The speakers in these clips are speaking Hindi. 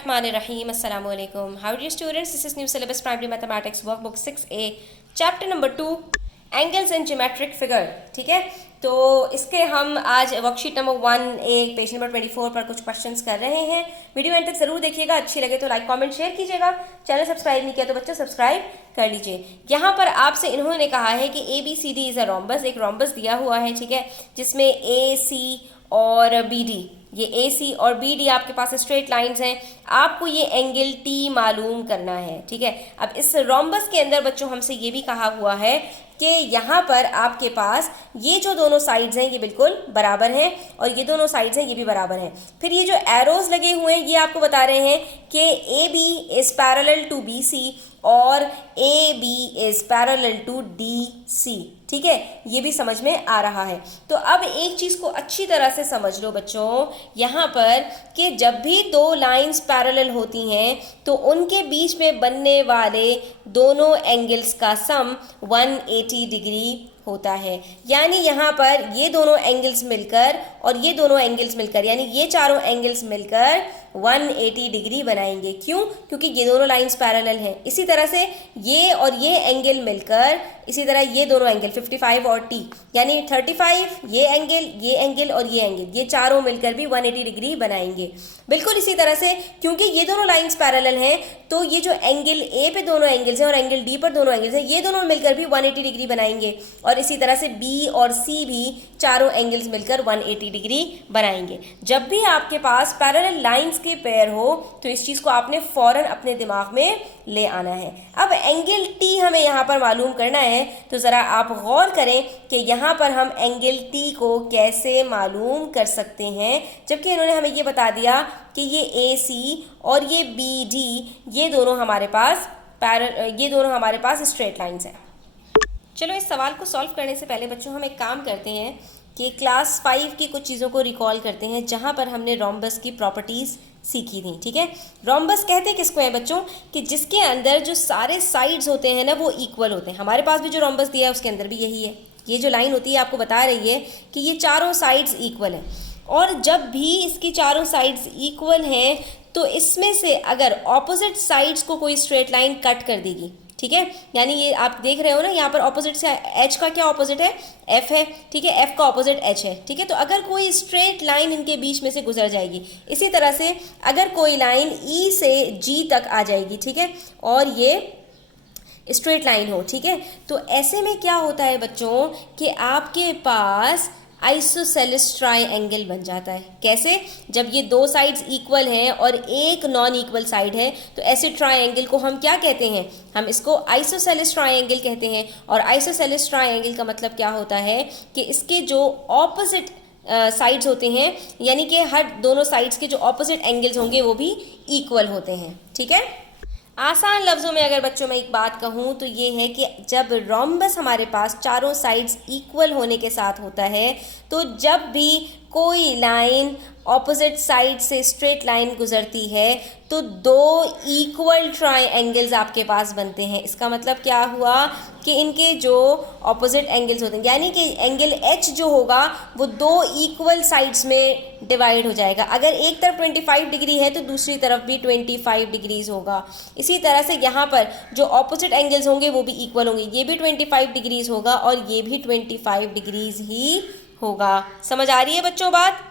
Bismillahirrahmanirrahim. Assalamu alaikum. How are you students? This is new syllabus primary mathematics workbook 6A chapter number 2 angles and geometric figure. ठीक है, तो इसके हम आज वर्कशीट नंबर 1 पेज नंबर 24 पर कुछ क्वेश्चंस कर रहे हैं। वीडियो एंड तक जरूर देखिएगा, अच्छी लगे तो लाइक कमेंट शेयर कीजिएगा। चैनल सब्सक्राइब नहीं किया तो बच्चों सब्सक्राइब कर लीजिए। यहाँ पर आपसे इन्होंने कहा है कि ABCD इज अ रोम्बस, एक रोम्बस दिया हुआ है, ठीक है, जिसमें AC और BD, ये AC और BD आपके पास स्ट्रेट लाइंस हैं। आपको ये एंगल T मालूम करना है, ठीक है। अब इस रोम्बस के अंदर बच्चों हमसे ये भी कहा हुआ है कि यहाँ पर आपके पास ये जो दोनों साइड्स हैं ये बिल्कुल बराबर हैं और ये दोनों साइड्स हैं ये भी बराबर हैं। फिर ये जो एरोज लगे हुए हैं ये आपको बता रहे हैं कि AB is parallel to BC और AB is parallel to DC, ठीक है, ये भी समझ में आ रहा है। तो अब एक चीज को अच्छी तरह से समझ लो बच्चों यहाँ पर कि जब भी दो लाइंस पैरेलल होती हैं तो उनके बीच में बनने वाले दोनों एंगल्स का सम 180 डिग्री होता है। यानी यहाँ पर ये दोनों एंगल्स मिलकर और ये दोनों एंगल्स मिलकर, यानी ये चारों एंगल्स मिलकर 180 डिग्री बनाएंगे। क्यों? क्योंकि ये दोनों लाइंस पैरेलल हैं। इसी तरह से ये और ये एंगल मिलकर, इसी तरह ये दोनों एंगल 55 और T, यानी 35, ये एंगल और ये एंगल, ये चारों मिलकर भी 180 डिग्री बनाएंगे। बिल्कुल इसी तरह से क्योंकि ये दोनों लाइंस पैरेलल हैं तो ये जो एंगल A पे दोनों एंगल्स हैं और एंगल D पर दोनों एंगल्स हैं, ये दोनों मिलकर भी 180 डिग्री बनाएंगे। और इसी तरह से B और C भी चारों एंगल्स मिलकर 180 डिग्री बनाएंगे। जब भी आपके पास पैरेलल लाइंस के पेयर हो तो इस चीज को आपने फौरन अपने दिमाग में ले आना है। अब एंगल T हमें यहाँ पर मालूम करना है, तो जरा आप गौर करें कि यहाँ पर हम एंगल T को कैसे मालूम कर सकते हैं, जबकि इन्होंने हमें ये बता दिया कि ये AC और ये BD ये दोनों हमारे पास स्ट्रेट लाइंस हैं। चलो इस सवाल को सॉल्व करने से पहले बच्चों हम एक काम करते हैं कि क्लास 5 की कुछ चीज़ों को रिकॉल करते हैं जहाँ पर हमने रोम्बस की प्रॉपर्टीज़ सीखी थी, ठीक है। रोम्बस कहते किसको है बच्चों कि जिसके अंदर जो सारे साइड्स होते हैं ना वो इक्वल होते हैं। हमारे पास भी जो रोम्बस दिया है उसके अंदर भी यही है। ये जो लाइन होती है आपको बता रही है कि ये चारों साइड्स इक्वल हैं और जब भी इसकी चारों साइड्स इक्वल हैं तो इसमें से अगर ऑपोजिट साइड्स को कोई स्ट्रेट लाइन कट कर देगी, ठीक है, यानी ये आप देख रहे हो ना यहाँ पर ऑपोजिट से H का क्या ऑपोजिट है? F है, ठीक है, F का ऑपोजिट H है, ठीक है। तो अगर कोई स्ट्रेट लाइन इनके बीच में से गुजर जाएगी, इसी तरह से अगर कोई लाइन E से G तक आ जाएगी, ठीक है, और ये स्ट्रेट लाइन हो, ठीक है, तो ऐसे में क्या होता है बच्चों कि आपके पास आइसोसेलेस ट्राइंगल बन जाता है। कैसे? जब ये दो साइड्स इक्वल हैं और एक नॉन इक्वल साइड है तो ऐसे ट्राइंगल को हम क्या कहते हैं? हम इसको आइसोसेलेस ट्राइंगल कहते हैं। और आइसोसेलेस ट्राइंगल का मतलब क्या होता है कि इसके जो ऑपोजिट साइड्स होते हैं, यानी कि हर दोनों साइड्स के जो ऑपोजिट एंगल्स होंगे वो भी इक्वल होते हैं, ठीक है। आसान लफ्ज़ों में अगर बच्चों मैं एक बात कहूँ तो ये है कि जब रोम्बस हमारे पास चारों साइड्स इक्वल होने के साथ होता है तो जब भी कोई लाइन ऑपोजिट साइड से स्ट्रेट लाइन गुजरती है तो दो इक्वल ट्राइंगल्स आपके पास बनते हैं। इसका मतलब क्या हुआ कि इनके जो ऑपोजिट एंगल्स होते हैं, यानी कि एंगल H जो होगा वो दो इक्वल साइड्स में डिवाइड हो जाएगा। अगर एक तरफ 25 डिग्री है तो दूसरी तरफ भी 25 डिग्रीज होगा। इसी तरह से यहाँ पर जो ऑपोजिट एंगल्स होंगे वो भी इक्वल होंगे, ये भी 25 डिग्रीज होगा और ये भी 25 डिग्रीज ही होगा। समझ आ रही है बच्चों बात?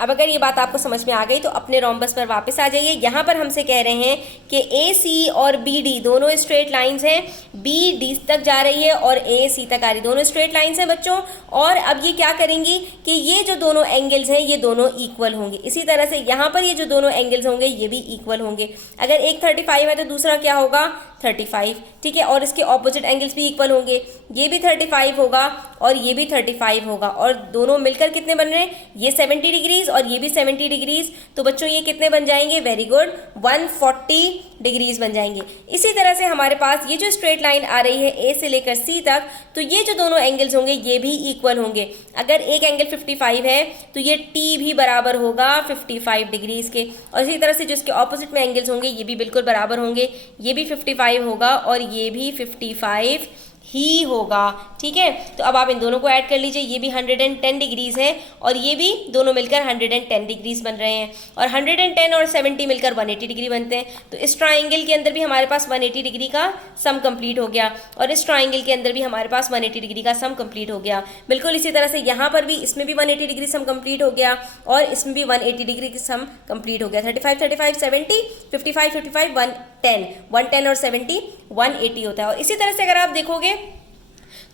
अब अगर ये बात आपको समझ में आ गई तो अपने रोम्बस पर वापस आ जाइए। यहाँ पर हमसे कह रहे हैं कि AC और BD दोनों स्ट्रेट लाइंस हैं, BD तक जा रही है और AC तक आ रही है, दोनों स्ट्रेट लाइंस हैं बच्चों। और अब ये क्या करेंगी कि ये जो दोनों एंगल्स हैं ये दोनों इक्वल होंगे। इसी तरह से यहाँ पर ये जो दोनों एंगल्स होंगे ये भी इक्वल होंगे। अगर एक 35 है तो दूसरा क्या होगा? 35, ठीक है, और इसके ऑपोजिट एंगल्स भी इक्वल होंगे, ये भी 35 होगा और ये भी 35 होगा और दोनों मिलकर कितने बन रहे हैं? ये 70 डिग्रीज और ये भी 70 डिग्रीज। तो बच्चों ये कितने बन जाएंगे? वेरी गुड, 140 डिग्रीज बन जाएंगे। इसी तरह से हमारे पास ये जो स्ट्रेट लाइन आ रही है A से लेकर C तक, तो ये जो दोनों एंगल्स होंगे ये भी इक्वल होंगे। अगर एक एंगल 55 है तो ये T भी बराबर होगा 55 डिग्रीज के। और इसी तरह से जो इसके ऑपोजिट में एंगल्स होंगे ये भी बिल्कुल बराबर होंगे, ये भी 55 होगा और ये भी 55 ही होगा। ठीक है, तो अब आप इन दोनों को ऐड कर लीजिए, ये भी 110 डिग्रीज है और ये भी, दोनों मिलकर 110 डिग्रीज बन रहे हैं और 110 और 70 मिलकर 180 डिग्री बनते हैं। तो इस ट्राइंगल के अंदर भी हमारे पास 180 डिग्री का सम कंप्लीट हो गया और इस ट्राइंगल के अंदर भी हमारे पास 180 डिग्री का सम कंप्लीट हो गया। बिल्कुल इसी तरह से यहाँ पर भी, इसमें भी 180 डिग्री सम कंप्लीट हो गया और इसमें भी 180 डिग्री की सम कंप्लीट हो गया। 35 35 70, 55 55 110, 110 और 70 180 होता है। और इसी तरह से अगर आप देखोगे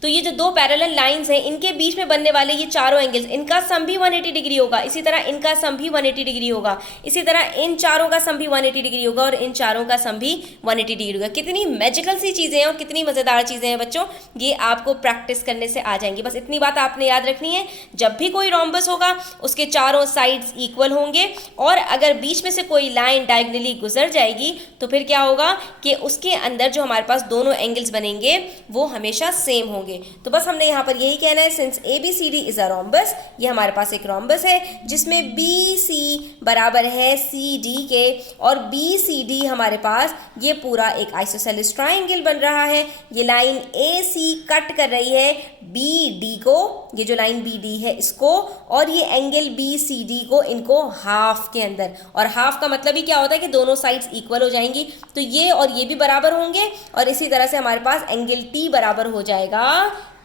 तो ये जो दो पैरेलल लाइंस हैं, इनके बीच में बनने वाले ये चारों एंगल्स, इनका सम भी 180 डिग्री होगा, इसी तरह इनका सम भी 180 डिग्री होगा, इसी तरह इन चारों का सम भी 180 डिग्री होगा और इन चारों का सम भी 180 डिग्री होगा। कितनी मैजिकल सी चीज़ें हैं और कितनी मज़ेदार चीज़ें हैं बच्चों, ये आपको प्रैक्टिस करने से आ जाएंगी। बस इतनी बात आपने याद रखनी है, जब भी कोई रोम्बस होगा उसके चारों साइड्स इक्वल होंगे और अगर बीच में से कोई लाइन डायगोनली गुजर जाएगी तो फिर क्या होगा कि उसके अंदर जो हमारे पास दोनों एंगल्स बनेंगे वो हमेशा सेम होंगे। तो बस हमने यहाँ पर यही कहना है, since ABCD is a rhombus, ये हमारे पास एक रोम्बस है जिसमें BC बराबर है CD के और BCD हमारे पास ये पूरा एक आइसोसेलेस ट्राइंगल बन रहा है। ये लाइन AC कट कर रही है BD को, ये जो लाइन BD है इसको, और ये एंगल BCD को, इनको हाफ के अंदर, और हाफ का मतलब ही क्या होता है कि दोनों साइड्स इक्वल हो जाएंगी, तो ये और ये भी बराबर होंगे और इसी तरह से हमारे पास एंगल T बराबर हो जाएगा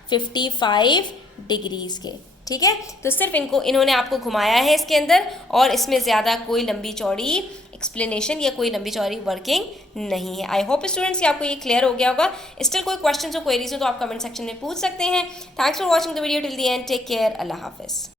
55 डिग्रीज के। ठीक है, तो सिर्फ इन्होंने आपको घुमाया है इसके अंदर और इसमें ज़्यादा कोई लंबी चौड़ी एक्सप्लेनेशन या कोई लंबी चौड़ी वर्किंग नहीं है। आई होप स्टूडेंट्स कि आपको ये क्लियर हो गया होगा। स्टिल कोई क्वेश्चन हो, क्वेरीज हो तो आप कमेंट सेक्शन में पूछ सकते हैं। Thanks for watching the video till the end. Take care. अल्लाह हाफिज़।